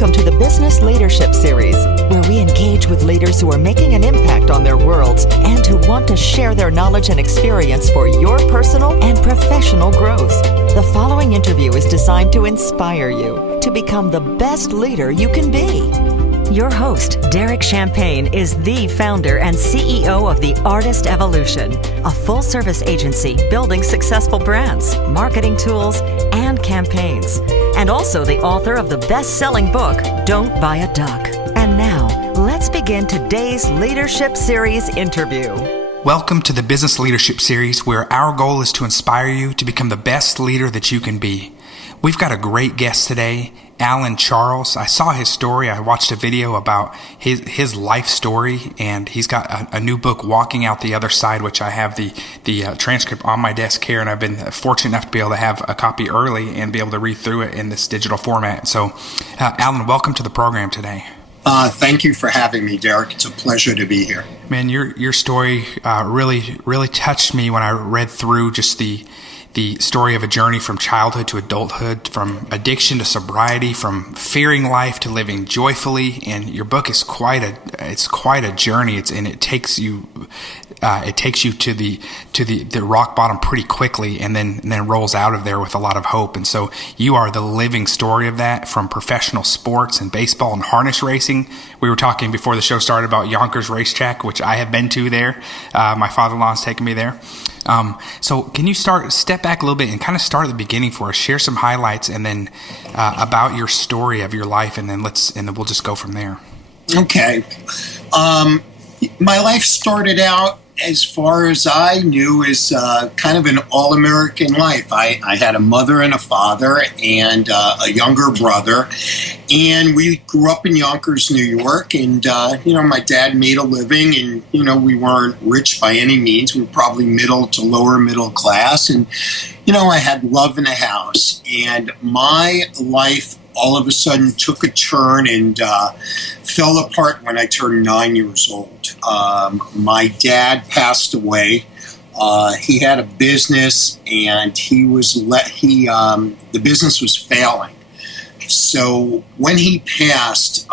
Welcome to the Business Leadership Series, where we engage with leaders who are making an impact on their worlds and who want to share their knowledge and experience for your personal and professional growth. The following interview is designed to inspire you to become the best leader you can be. Your host, Derek Champagne, is the founder and CEO of The Artist Evolution, a full-service agency building successful brands, marketing tools, and campaigns, and also the author of the best-selling book, Don't Buy a Duck. And now, let's begin today's Leadership Series interview. Welcome to the Business Leadership Series, where our goal is to inspire you to become the best leader that you can be. We've got a great guest today, Alan Charles. I saw his story. I watched a video about his life story, and he's got a new book, Walking Out the Other Side, which I have the transcript on my desk here, and I've been fortunate enough to be able to have a copy early and be able to read through it in this digital format. So, Alan, welcome to the program today. Thank you for having me, Derek. It's a pleasure to be here. Man, your story really touched me when I read through just the story of a journey from childhood to adulthood, from addiction to sobriety, from fearing life to living joyfully. And your book is quite a journey. It takes you to the rock bottom pretty quickly, and then rolls out of there with a lot of hope. And so you are the living story of that, from professional sports and baseball and harness racing. We were talking before the show started about Yonkers Racetrack, which I have been to there. My father-in-law has taken me there. So can you step back a little bit and kind of start at the beginning for us, share some highlights, and then about your story of your life, and then we'll just go from there. Okay. My life started out, as far as I knew, as kind of an all-American life. I had a mother and a father and a younger brother, and we grew up in Yonkers, New York, and my dad made a living, and we weren't rich by any means. We were probably middle to lower middle class, and I had love in a house, and my life all of a sudden took a turn and fell apart when I turned 9 years old. My dad passed away. He had a business, and the business was failing. So when he passed,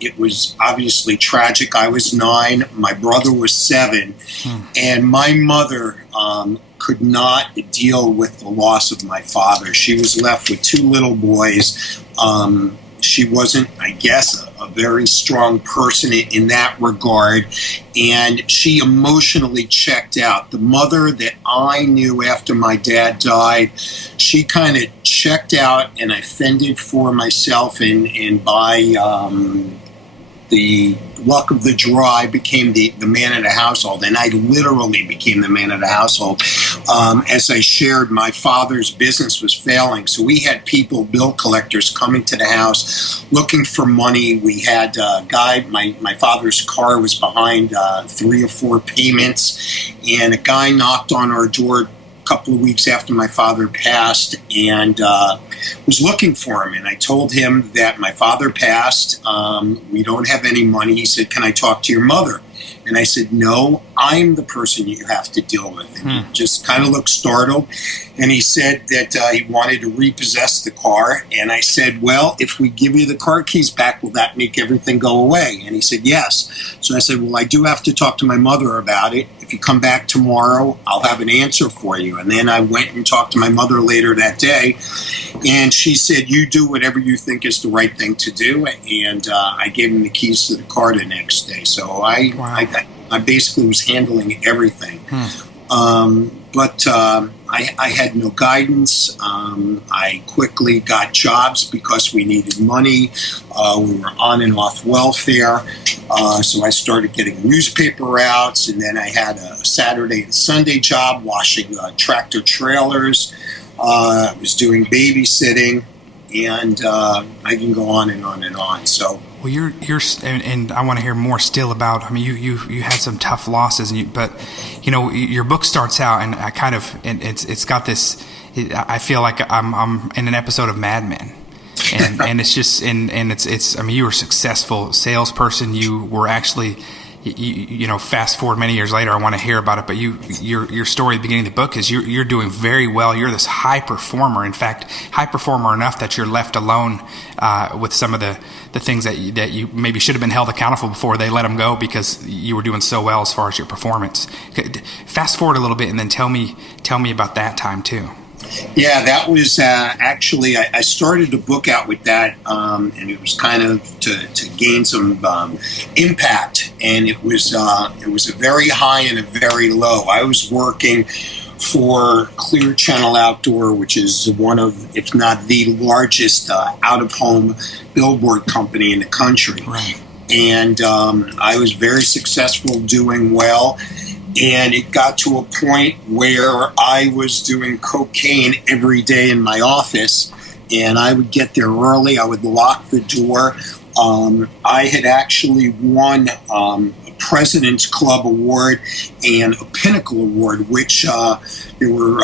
it was obviously tragic. I was 9, my brother was 7, and my mother could not deal with the loss of my father. She was left with 2 little boys. She wasn't, I guess, a very strong person in that regard, and she emotionally checked out. The mother that I knew after my dad died, she kind of checked out, and I fended for myself, and by the luck of the draw, I became the man of the household, and I literally became the man of the household. As I shared, my father's business was failing, so we had bill collectors coming to the house looking for money. We had a guy, my father's car was behind 3 or 4 payments, and a guy knocked on our door couple of weeks after my father passed, and was looking for him. And I told him that my father passed. We don't have any money. He said, "Can I talk to your mother?" And I said, "No, I'm the person you have to deal with." And he just kind of looked startled. And he said that he wanted to repossess the car. And I said, "Well, if we give you the car keys back, will that make everything go away?" And he said, "Yes." So I said, "Well, I do have to talk to my mother about it. If you come back tomorrow, I'll have an answer for you." And then I went and talked to my mother later that day. And she said, "You do whatever you think is the right thing to do." And I gave him the keys to the car the next day. So I basically was handling everything. But I had no guidance. I quickly got jobs because we needed money. We were on and off welfare. So I started getting newspaper routes, and then I had a Saturday and Sunday job washing tractor trailers. I was doing babysitting, and I can go on and on and on. So. Well, and I want to hear more still about. I mean, you had some tough losses, but your book starts out, and it's got this. I feel like I'm in an episode of Mad Men, and it's just and it's. I mean, you were a successful salesperson. You were actually fast forward many years later, I want to hear about it. But your story at the beginning of the book is you're doing very well. You're this high performer. In fact, high performer enough that you're left alone with some of the things that you maybe should have been held accountable before they let them go because you were doing so well as far as your performance. Fast forward a little bit and then tell me about that time too. Yeah, that was actually, I started a book out with that, and it was kind of to gain some impact, and it was a very high and a very low. I was working for Clear Channel Outdoor, which is one of, if not the largest out-of-home billboard company in the country. Right. And I was very successful, doing well. And it got to a point where I was doing cocaine every day in my office, and I would get there early. I would lock the door. I had actually won a President's Club Award and a Pinnacle Award, which there were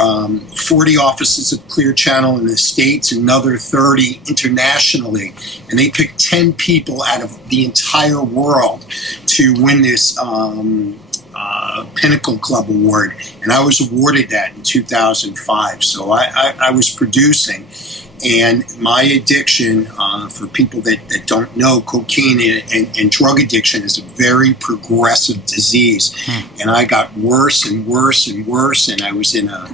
40 offices of Clear Channel in the States, another 30 internationally. And they picked 10 people out of the entire world to win this Pinnacle Club Award, and I was awarded that in 2005. So I was producing, and my addiction, for people that don't know, cocaine and drug addiction is a very progressive disease. And I got worse and worse and worse, and I was in a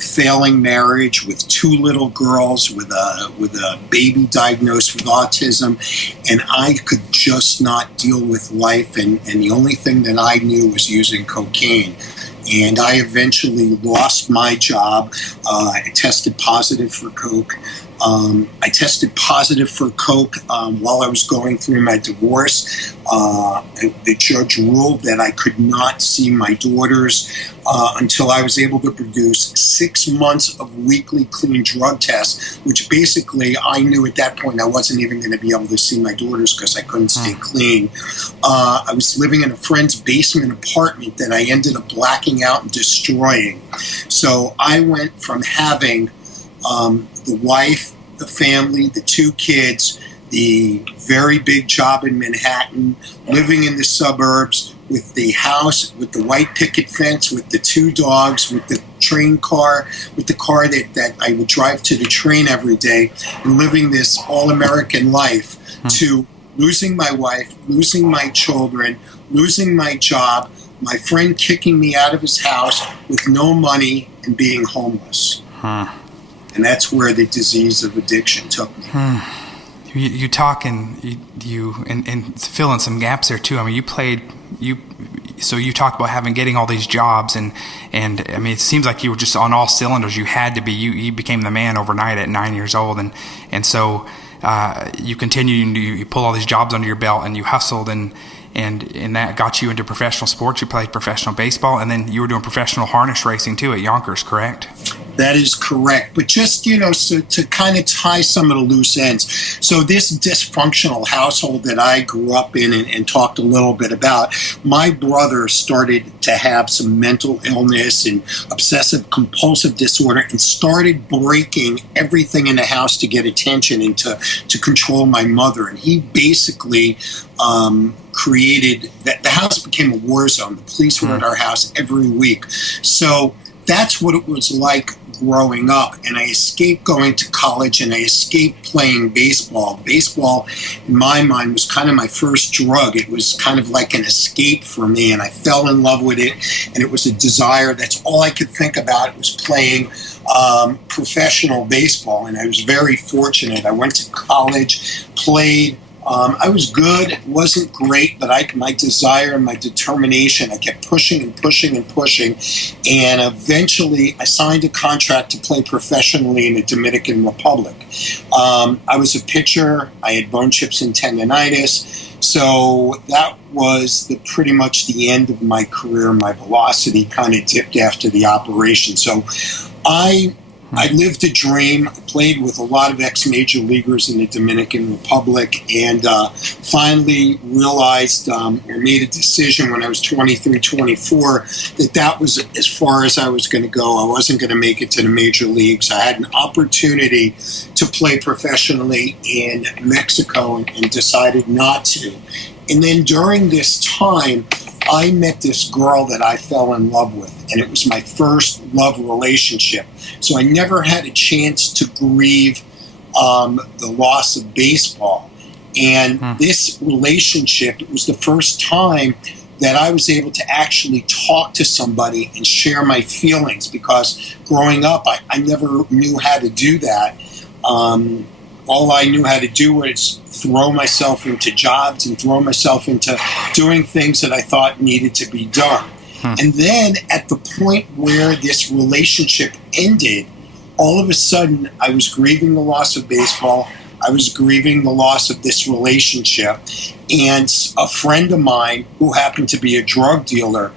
failing marriage with 2 little girls, with a baby diagnosed with autism, and I could just not deal with life, and the only thing that I knew was using cocaine. And I eventually lost my job. I tested positive for coke. I tested positive for coke while I was going through my divorce. The judge ruled that I could not see my daughters until I was able to produce 6 months of weekly clean drug tests, which basically I knew at that point I wasn't even going to be able to see my daughters because I couldn't stay clean. I was living in a friend's basement apartment that I ended up blacking out and destroying. So I went from having the wife, the family, the 2 kids, the very big job in Manhattan, living in the suburbs, with the house, with the white picket fence, with the 2 dogs, with the train car, with the car that I would drive to the train every day, and living this all-American life, to losing my wife, losing my children, losing my job, my friend kicking me out of his house with no money, and being homeless. And that's where the disease of addiction took me. You talk and you fill in some gaps there too. I mean, so you talked about getting all these jobs, and I mean, it seems like you were just on all cylinders. You had to be. You became the man overnight at 9 years old, and so you continued and you pull all these jobs under your belt, and you hustled, and that got you into professional sports. You played professional baseball, and then you were doing professional harness racing too at Yonkers, correct? That is correct. But just, so to kind of tie some of the loose ends. So this dysfunctional household that I grew up in and talked a little bit about, my brother started to have some mental illness and obsessive compulsive disorder and started breaking everything in the house to get attention and to control my mother. And he basically created that. The house became a war zone. The police were at our house every week. So that's what it was like growing up, and I escaped going to college, and I escaped playing baseball. Baseball, in my mind, was kind of my first drug. It was kind of like an escape for me, and I fell in love with it, and it was a desire. That's all I could think about was playing professional baseball, and I was very fortunate. I went to college, played. I was good. It wasn't great, but my desire and my determination, I kept pushing and pushing and pushing. And eventually I signed a contract to play professionally in the Dominican Republic. I was a pitcher. I had bone chips and tendonitis. So that was pretty much the end of my career. My velocity kind of dipped after the operation. So I I lived a dream. I played with a lot of ex-major leaguers in the Dominican Republic, and finally realized or made a decision when I was 23, 24 that was as far as I was going to go. I wasn't going to make it to the major leagues. I had an opportunity to play professionally in Mexico and decided not to. And then during this time, I met this girl that I fell in love with, and it was my first love relationship. So I never had a chance to grieve the loss of baseball. And this relationship, it was the first time that I was able to actually talk to somebody and share my feelings, because growing up, I never knew how to do that. All I knew how to do was throw myself into jobs and throw myself into doing things that I thought needed to be done. And then at the point where this relationship ended, all of a sudden I was grieving the loss of baseball. I was grieving the loss of this relationship. And a friend of mine who happened to be a drug dealer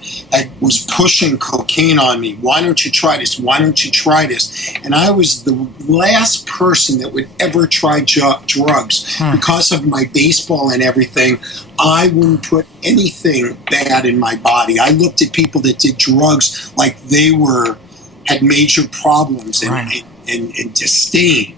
was pushing cocaine on me. Why don't you try this? Why don't you try this? And I was the last person that would ever try drugs. Because of my baseball and everything, I wouldn't put anything bad in my body. I looked at people that did drugs like they had major problems and disdain.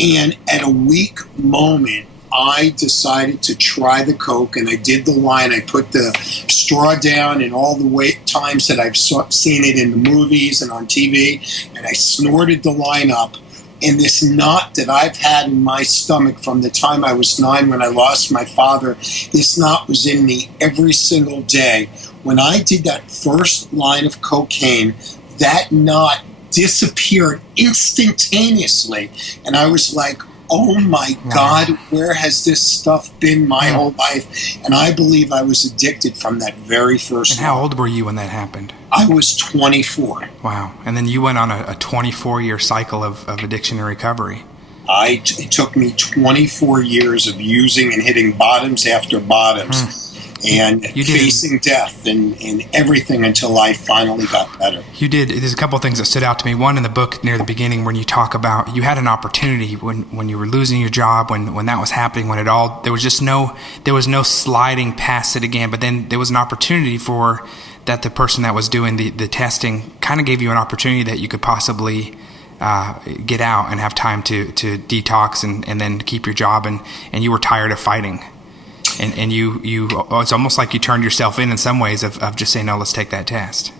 And at a weak moment, I decided to try the Coke, and I did the line. I put the straw down in all the times that I've seen it in the movies and on TV, and I snorted the line up. And this knot that I've had in my stomach from the time I was 9 when I lost my father, this knot was in me every single day. When I did that first line of cocaine, that knot disappeared instantaneously, and I was like, oh my God, where has this stuff been my whole life? And I believe I was addicted from that very first And how old were you when that happened? I was 24. Wow. And then you went on a 24-year cycle of addiction and recovery. It took me 24 years of using and hitting bottoms after bottoms. And facing death and everything until I finally got better. You did. There's a couple of things that stood out to me. One in the book near the beginning when you talk about you had an opportunity when you were losing your job, when that was happening, when there was no sliding past it again. But then there was an opportunity for that the person that was doing the testing kind of gave you an opportunity that you could possibly get out and have time to detox and then keep your job, and you were tired of fighting. And you it's almost like you turned yourself in some ways of just saying, no, let's take that test.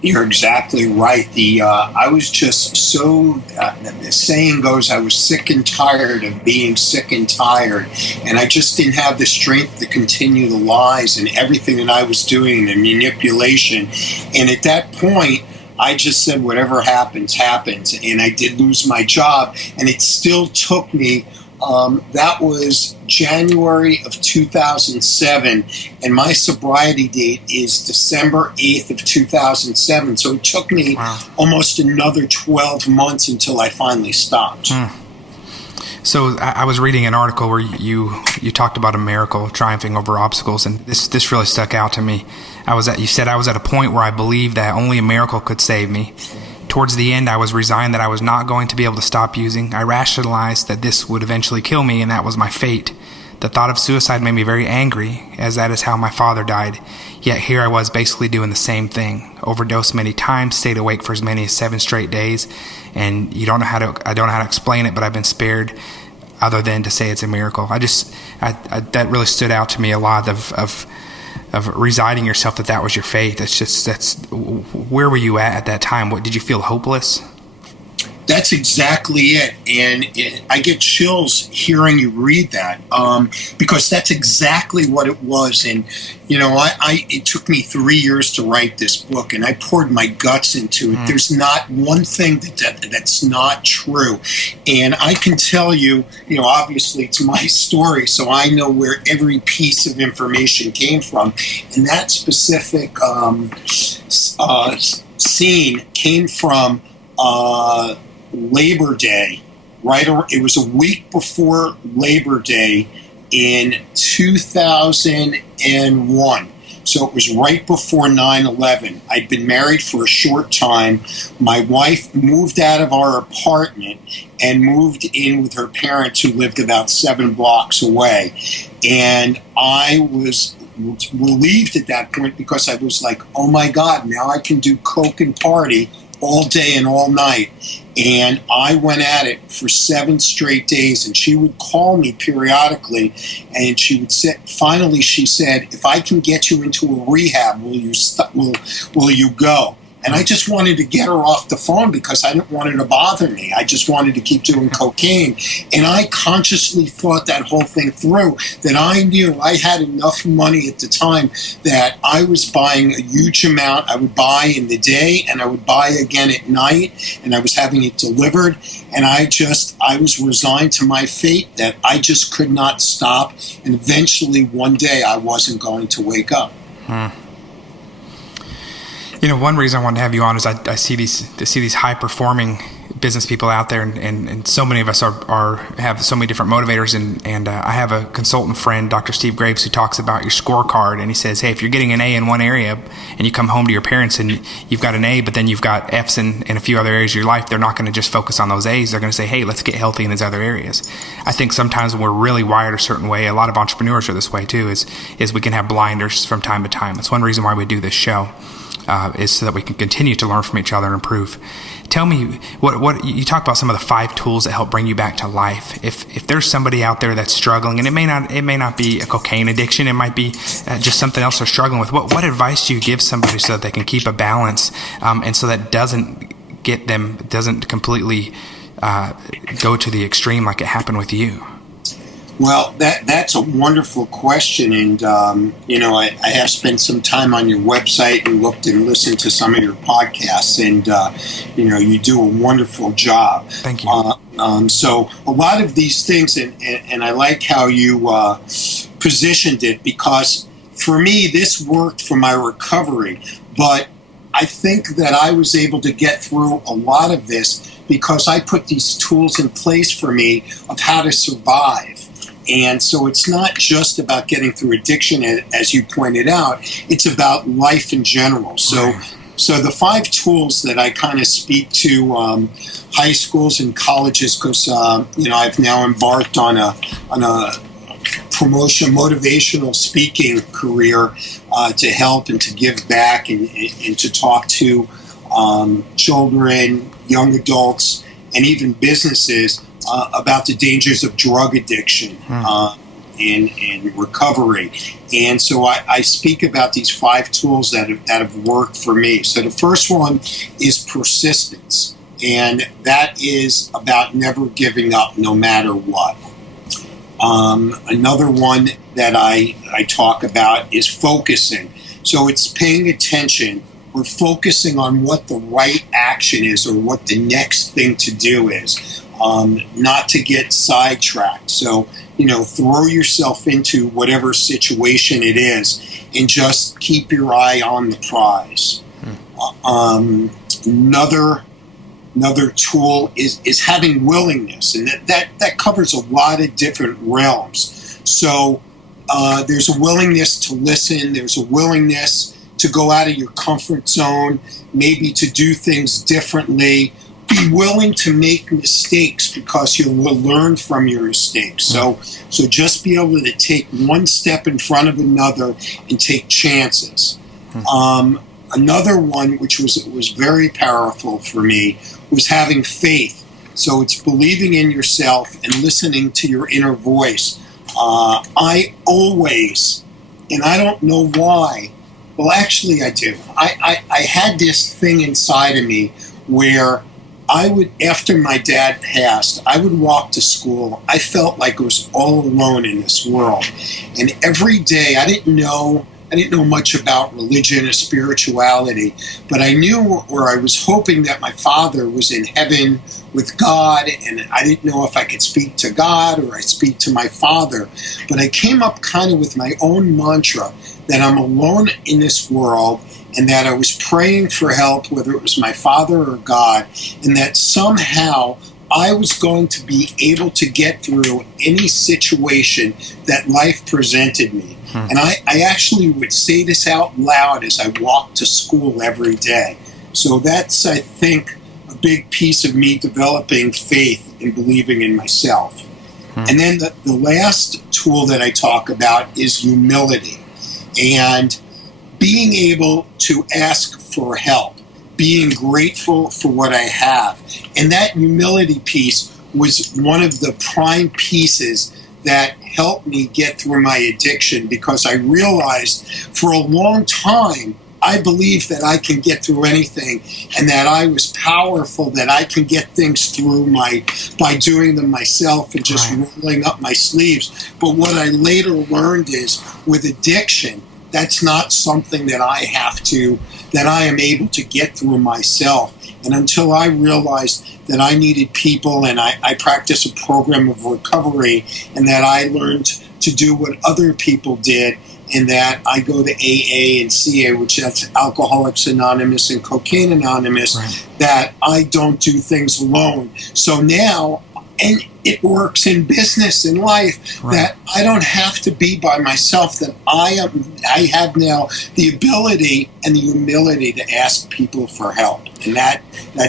You're exactly right. I was just so, the saying goes, I was sick and tired of being sick and tired. And I just didn't have the strength to continue the lies and everything that I was doing, the manipulation. And at that point, I just said, whatever happens, happens. And I did lose my job. And it still took me, that was January of 2007, and my sobriety date is December 8th of 2007. So it took me almost another 12 months until I finally stopped. So I was reading an article where you talked about a miracle triumphing over obstacles, and this really stuck out to me. You said I was at a point where I believed that only a miracle could save me. Towards the end, I was resigned that I was not going to be able to stop using. I rationalized that this would eventually kill me, and that was my fate. The thought of suicide made me very angry, as that is how my father died. Yet here I was basically doing the same thing. Overdosed many times, stayed awake for as many as 7 straight days, and I don't know how to explain it, but I've been spared other than to say it's a miracle. That really stood out to me a lot of resigning yourself that was your fate. Where were you at that time? What did you feel, hopeless? That's exactly it. And I get chills hearing you read that, because that's exactly what it was. And, it took me 3 years to write this book, and I poured my guts into it. There's not one thing that's not true. And I can tell you, obviously it's my story, so I know where every piece of information came from. And that specific scene came from Labor Day, right? It was a week before Labor Day in 2001. So it was right before 9/11. I'd been married for a short time. My wife moved out of our apartment and moved in with her parents who lived about 7 blocks away. And I was relieved at that point because I was like, oh my God, now I can do coke and party all day and all night. And I went at it for 7 straight days, and she would call me periodically, and she would say, finally she said, if I can get you into a rehab, will you go? And I just wanted to get her off the phone because I didn't want her to bother me. I just wanted to keep doing cocaine. And I consciously thought that whole thing through, that I knew I had enough money at the time that I was buying a huge amount. I would buy in the day and I would buy again at night, and I was having it delivered. And I was resigned to my fate that I just could not stop. And eventually one day I wasn't going to wake up. You know, one reason I wanted to have you on is I see these high performing business people out there, and so many of us have so many different motivators, and I have a consultant friend, Dr. Steve Graves, who talks about your scorecard, and he says, hey, if you're getting an A in one area and you come home to your parents and you've got an A, but then you've got F's in a few other areas of your life, they're not going to just focus on those A's. They're going to say, hey, let's get healthy in these other areas. I think sometimes when we're really wired a certain way, a lot of entrepreneurs are this way too, is we can have blinders from time to time. That's one reason why we do this show. Is so that we can continue to learn from each other and improve. Tell me, what you talk about some of the 5 tools that help bring you back to life. If there's somebody out there that's struggling, and it may not be a cocaine addiction, it might be just something else they're struggling with. What advice do you give somebody so that they can keep a balance, and so that doesn't completely go to the extreme like it happened with you? Well, that's a wonderful question, and I have spent some time on your website and looked and listened to some of your podcasts, and you do a wonderful job. Thank you. So a lot of these things, and I like how you positioned it, because for me this worked for my recovery, but I think that I was able to get through a lot of this because I put these tools in place for me of how to survive. And so it's not just about getting through addiction, as you pointed out. It's about life in general. So the 5 tools that I kind of speak to high schools and colleges, because I've now embarked on a motivational speaking career to help and to give back and to talk to children, young adults, and even businesses about the dangers of drug addiction and recovery. And so I speak about these 5 tools that have worked for me. So the first one is persistence, and that is about never giving up no matter what. Another one that I talk about is focusing. So it's paying attention. We're focusing on what the right action is or what the next thing to do is. Not to get sidetracked. So, throw yourself into whatever situation it is and just keep your eye on the prize. Another tool is having willingness, and that covers a lot of different realms. So there's a willingness to listen, there's a willingness to go out of your comfort zone, maybe to do things differently. Be willing to make mistakes because you will learn from your mistakes. So just be able to take one step in front of another and take chances. Another one, which was very powerful for me, was having faith. So it's believing in yourself and listening to your inner voice. I always, and I don't know why, well, actually I do. I had this thing inside of me where I would, after my dad passed, I would walk to school. I felt like I was all alone in this world. And every day, I didn't know much about religion or spirituality, but I knew, or I was hoping, that my father was in heaven with God, and I didn't know if I could speak to God or I speak to my father. But I came up kind of with my own mantra that I'm alone in this world, and that I was praying for help, whether it was my father or God, and that somehow I was going to be able to get through any situation that life presented me. And I actually would say this out loud as I walked to school every day. So that's, I think, a big piece of me developing faith and believing in myself. And then the last tool that I talk about is humility. And being able to ask for help, being grateful for what I have. And that humility piece was one of the prime pieces that helped me get through my addiction, because I realized for a long time I believed that I can get through anything and that I was powerful, that I can get things through by doing them myself and just rolling up my sleeves. But what I later learned is with addiction, that's not something that I am able to get through myself. And until I realized that I needed people, and I practice a program of recovery, and that I learned to do what other people did, and that I go to AA and CA, which that's Alcoholics Anonymous and Cocaine Anonymous, that I don't do things alone. So now, and it works in business and life, that I don't have to be by myself, that I have now the ability and the humility to ask people for help. And that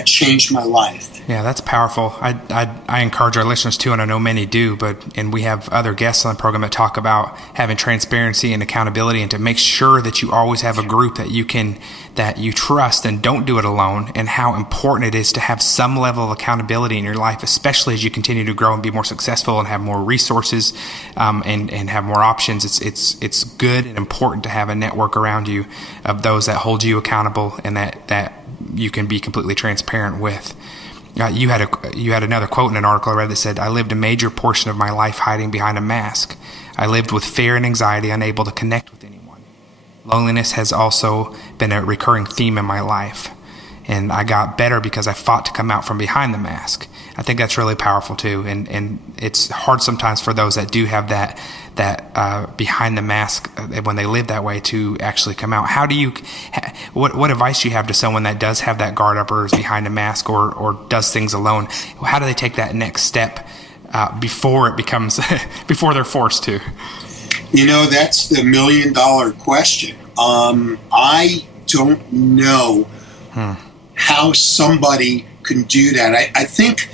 changed my life. Yeah, that's powerful. I encourage our listeners too, and I know many do, and we have other guests on the program that talk about having transparency and accountability, and to make sure that you always have a group that you trust and don't do it alone, and how important it is to have some level of accountability in your life, especially as you continue to grow and be more successful and have more resources and have more options. It's good and important to have a network around you of those that hold you accountable and that you can be completely transparent with. You had another quote in an article I read that said, "I lived a major portion of my life hiding behind a mask. I lived with fear and anxiety, unable to connect with anyone. Loneliness has also been a recurring theme in my life. And I got better because I fought to come out from behind the mask." I think that's really powerful too. And it's hard sometimes for those that do have that behind the mask, when they live that way, to actually come out. What advice do you have to someone that does have that guard up or is behind a mask or does things alone? How do they take that next step before it becomes, before they're forced to? That's the $1 million question. I don't know how somebody can do that. I think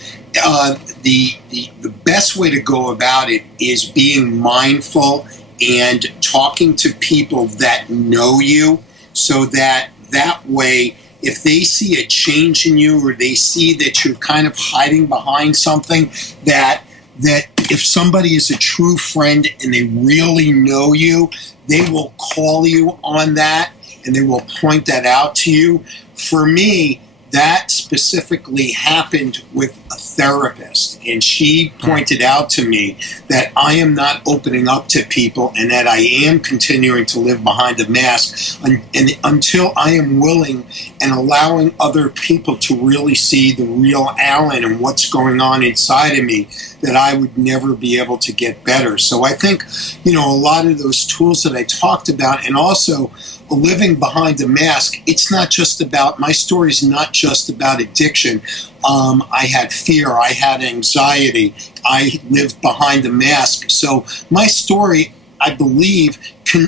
the best way to go about it is being mindful and talking to people that know you, so that way, if they see a change in you, or they see that you're kind of hiding behind something, that if somebody is a true friend and they really know you, they will call you on that and they will point that out to you. For me, that specifically happened with a therapist, and she pointed out to me that I am not opening up to people and that I am continuing to live behind a mask and until I am willing and allowing other people to really see the real Alan and what's going on inside of me, that I would never be able to get better. So I think, a lot of those tools that I talked about, and also living behind a mask, my story is not just about addiction. I had fear, I had anxiety, I lived behind a mask. So my story, I believe,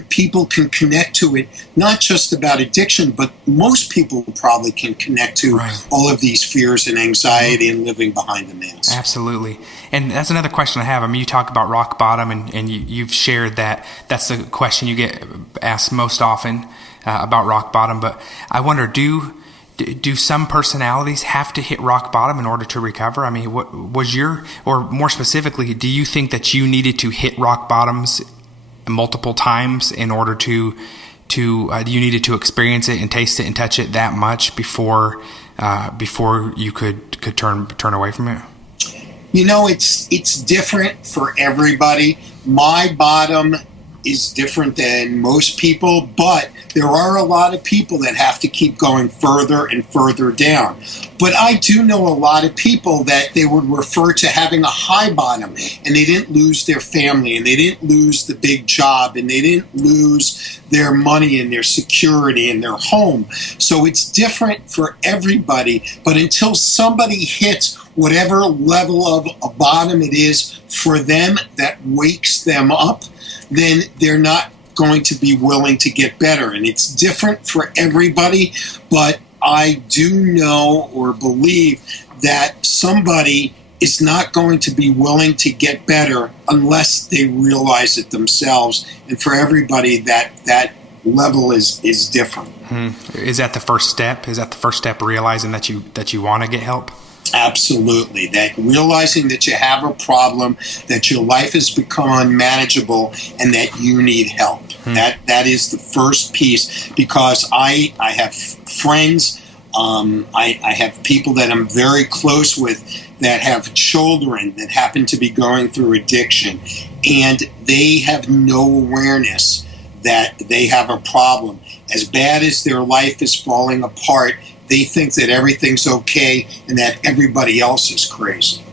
people can connect to it, not just about addiction, but most people probably can connect to all of these fears and anxiety and living behind the mask. Absolutely. And that's another question I have. You talk about rock bottom, and you've shared that that's the question you get asked most often about rock bottom. But I wonder, do some personalities have to hit rock bottom in order to recover? What was or more specifically, do you think that you needed to hit rock bottoms multiple times in order to you needed to experience it and taste it and touch it that much before you could turn away from it? It's different for everybody. My bottom is different than most people, but there are a lot of people that have to keep going further and further down. But I do know a lot of people that they would refer to having a high bottom, and they didn't lose their family, and they didn't lose the big job, and they didn't lose their money and their security and their home. So it's different for everybody, but until somebody hits whatever level of a bottom it is for them that wakes them up, then they're not going to be willing to get better. And it's different for everybody, but I do know or believe that somebody is not going to be willing to get better unless they realize it themselves. And for everybody, that level is different. Is that the first step? Is that the first step, realizing that you want to get help? Absolutely. That realizing that you have a problem, that your life has become unmanageable, and that you need help. That is the first piece, because I have friends, I have people that I'm very close with that have children that happen to be going through addiction, and they have no awareness that they have a problem. As bad as their life is falling apart, they think that everything's okay and that everybody else is crazy.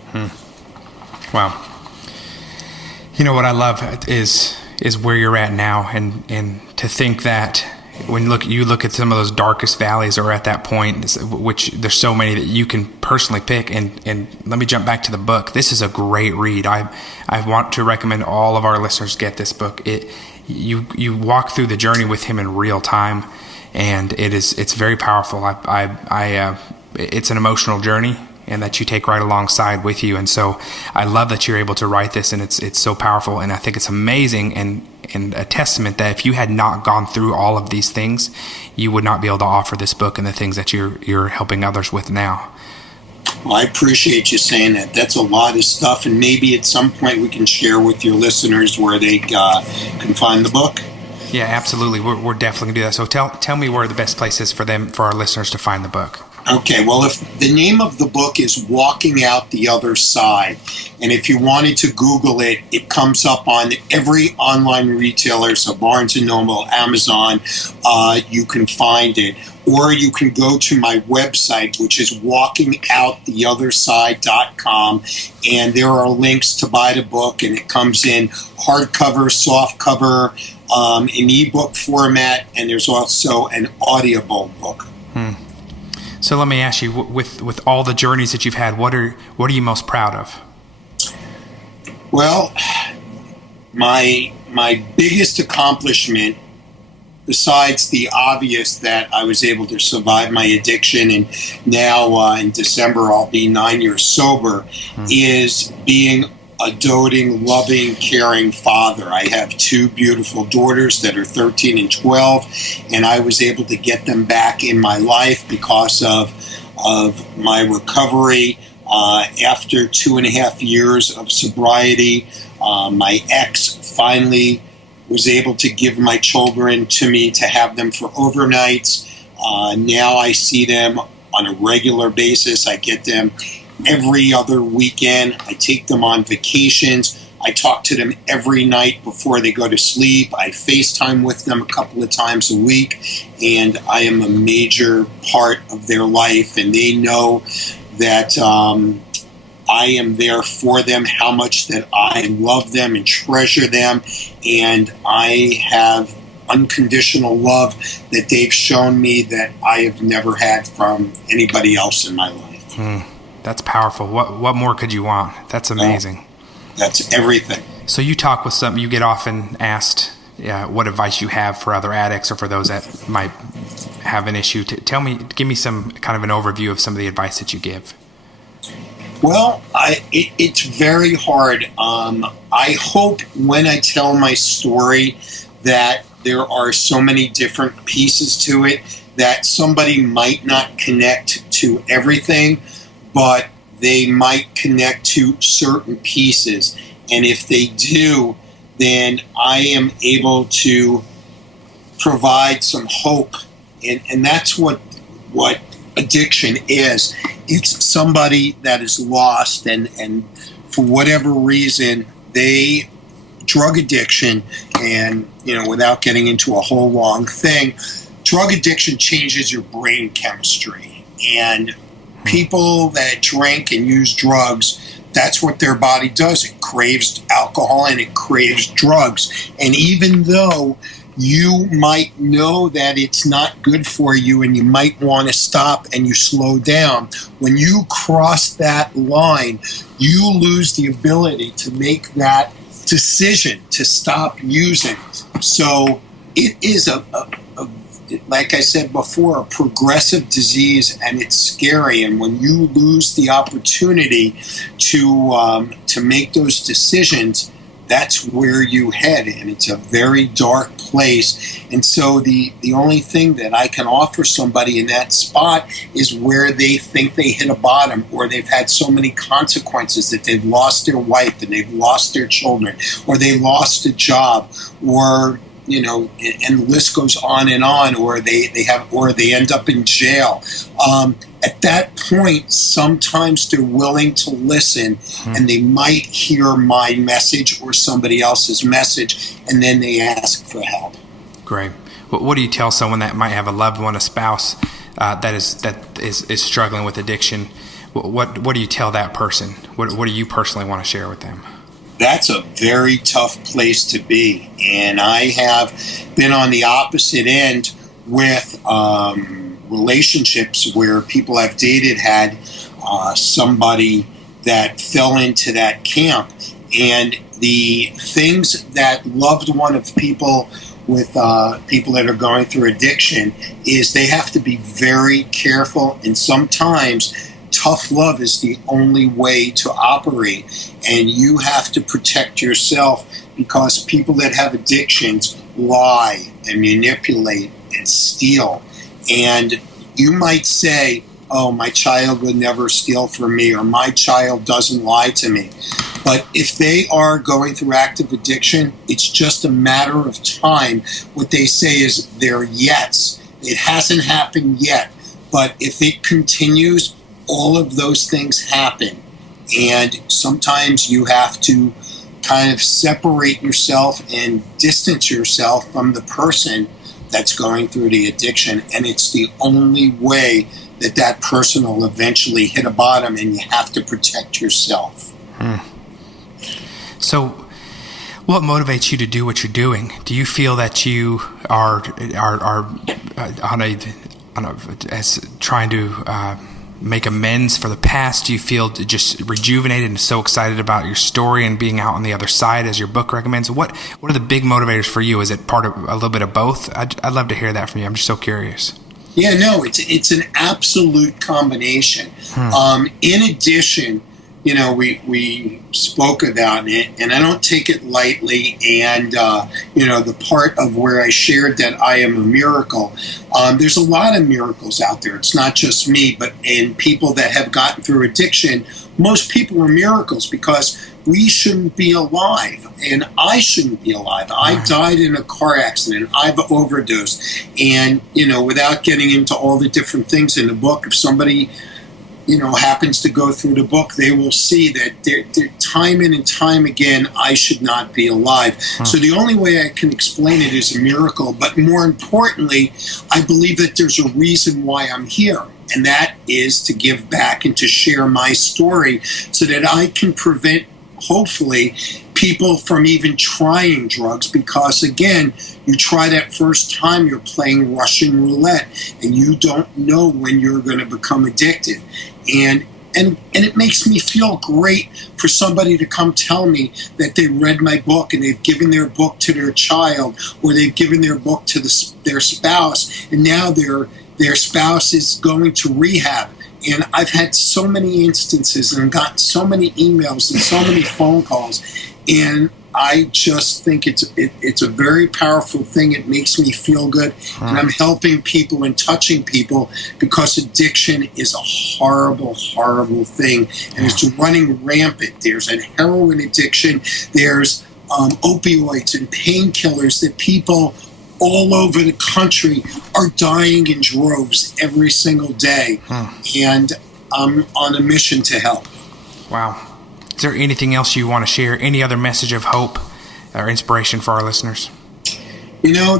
Wow. You know what I love is where you're at now, and to think that when you look at some of those darkest valleys or at that point, which there's so many that you can personally pick. And let me jump back to the book. This is a great read. I want to recommend all of our listeners get this book. You walk through the journey with him in real time, and it's very powerful. It's an emotional journey, and that you take right alongside with you. And so I love that you're able to write this, and it's so powerful. And I think it's amazing and a testament that if you had not gone through all of these things, you would not be able to offer this book and the things that you're helping others with now. Well, I appreciate you saying that. That's a lot of stuff, and maybe at some point we can share with your listeners where they can find the book. Yeah, absolutely. We're definitely going to do that. So tell me where the best place is for our listeners to find the book. Okay, well, if the name of the book is Walking Out the Other Side, and if you wanted to Google it, it comes up on every online retailer, so Barnes & Noble, Amazon, you can find it. Or you can go to my website, which is walkingouttheotherside.com, and there are links to buy the book, and it comes in hardcover, softcover, in ebook format, and there's also an audible book. So let me ask you, with all the journeys that you've had, what are you most proud of? Well, my biggest accomplishment, besides the obvious that I was able to survive my addiction, and now in December I'll be 9 years sober, is being a doting, loving, caring father. I have two beautiful daughters that are 13 and 12, and I was able to get them back in my life because of my recovery. After 2.5 years of sobriety, my ex finally was able to give my children to me to have them for overnights. Now I see them on a regular basis. I get them every other weekend. I take them on vacations. I talk to them every night before they go to sleep. I FaceTime with them a couple of times a week, and I am a major part of their life, and they know that I am there for them, how much that I love them and treasure them, and I have unconditional love that they've shown me that I have never had from anybody else in my life. That's powerful. What more could you want? That's amazing. That's everything. So you talk with you get often asked what advice you have for other addicts or for those that might have an issue. Give me some kind of an overview of some of the advice that you give. Well, it's very hard. I hope when I tell my story that there are so many different pieces to it that somebody might not connect to everything, but they might connect to certain pieces. And if they do, then I am able to provide some hope. And that's what addiction is. It's somebody that is lost, and for whatever reason, they drug addiction, and, without getting into a whole long thing, drug addiction changes your brain chemistry. And people that drink and use drugs, that's what their body does. It craves alcohol and it craves drugs. And even though you might know that it's not good for you and you might want to stop and you slow down, when you cross that line, you lose the ability to make that decision to stop using. So it is like I said before, a progressive disease, and it's scary. And when you lose the opportunity to make those decisions, that's where you head, and it's a very dark place. And so the only thing that I can offer somebody in that spot is where they think they hit a bottom, or they've had so many consequences that they've lost their wife and they've lost their children, or they lost a job, or and the list goes on, or they end up in jail. At that point, sometimes they're willing to listen, and they might hear my message or somebody else's message, and then they ask for help. Great. What do you tell someone that might have a loved one, a spouse that is struggling with addiction? What do you tell that person? What do you personally want to share with them? That's a very tough place to be. And I have been on the opposite end with relationships where people I've dated had somebody that fell into that camp. And the things that loved one of people with people that are going through addiction is they have to be very careful, and sometimes tough love is the only way to operate, and you have to protect yourself, because people that have addictions lie and manipulate and steal. And you might say, oh, my child would never steal from me, or my child doesn't lie to me. But if they are going through active addiction, it's just a matter of time. What they say is their yets. It hasn't happened yet, but if it continues, all of those things happen. And sometimes you have to kind of separate yourself and distance yourself from the person that's going through the addiction. And it's the only way that that person will eventually hit a bottom, and you have to protect yourself. So what motivates you to do what you're doing? Do you feel that you are as trying to make amends for the past? Do you feel just rejuvenated and so excited about your story and being out on the other side, as your book recommends? What are the big motivators for you? Is it part of a little bit of both? I'd love to hear that from you. I'm just so curious. Yeah, no, it's an absolute combination. In addition, we spoke about it, and I don't take it lightly. And, the part of where I shared that I am a miracle, there's a lot of miracles out there. It's not just me, but in people that have gotten through addiction, most people are miracles, because we shouldn't be alive, and I shouldn't be alive. I died in a car accident. I've overdosed. And, without getting into all the different things in the book, if somebody happens to go through the book, they will see that they're time in and time again, I should not be alive. So the only way I can explain it is a miracle. But more importantly, I believe that there's a reason why I'm here, and that is to give back and to share my story so that I can prevent, hopefully, people from even trying drugs. Because again, you try that first time, you're playing Russian roulette, and you don't know when you're going to become addicted. And it makes me feel great for somebody to come tell me that they read my book and they've given their book to their child, or they've given their book to their spouse, and now their spouse is going to rehab. And I've had so many instances and gotten so many emails and so many phone calls, and I just think it's a very powerful thing. It makes me feel good, and I'm helping people and touching people, because addiction is a horrible, horrible thing, and it's running rampant. There's a heroin addiction, there's opioids and painkillers that people all over the country are dying in droves every single day, and I'm on a mission to help. Wow. Is there anything else you want to share? Any other message of hope or inspiration for our listeners? You know,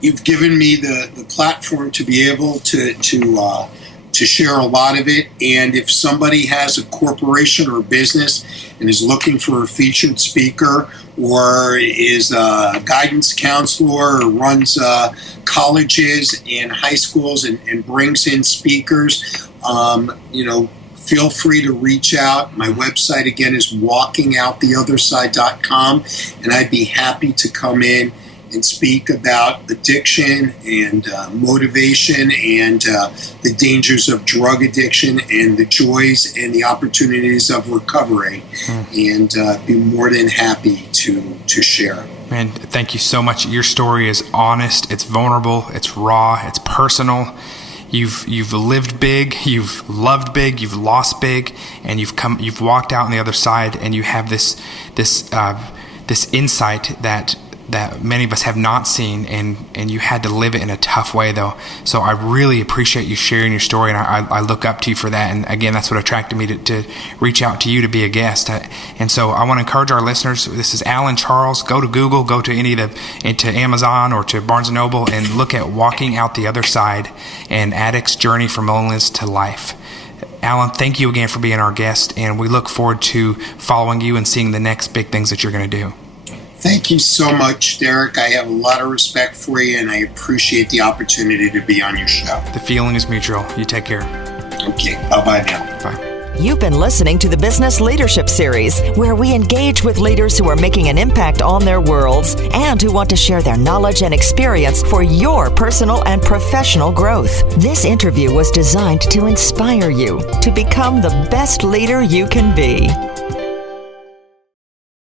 you've given me the platform to be able to share a lot of it. And if somebody has a corporation or business and is looking for a featured speaker, or is a guidance counselor, or runs colleges and high schools and brings in speakers, feel free to reach out. My website, again, is walkingouttheotherside.com, and I'd be happy to come in and speak about addiction and motivation and the dangers of drug addiction and the joys and the opportunities of recovery, and be more than happy to share. Man, thank you so much. Your story is honest, it's vulnerable, it's raw, it's personal. You've lived big, you've loved big, you've lost big, and you've walked out on the other side, and you have this insight that many of us have not seen, and you had to live it in a tough way, though. So I really appreciate you sharing your story, and I look up to you for that. And again, that's what attracted me to reach out to you to be a guest. And so I want to encourage our listeners. This is Alan Charles. Go to Google, go to to Amazon or to Barnes & Noble, and look at Walking Out the Other Side, an addict's journey from loneliness to life. Alan, thank you again for being our guest, and we look forward to following you and seeing the next big things that you're going to do. Thank you so much, Derek. I have a lot of respect for you, and I appreciate the opportunity to be on your show. The feeling is mutual. You take care. Okay. Bye-bye now. Bye. You've been listening to the Business Leadership Series, where we engage with leaders who are making an impact on their worlds and who want to share their knowledge and experience for your personal and professional growth. This interview was designed to inspire you to become the best leader you can be.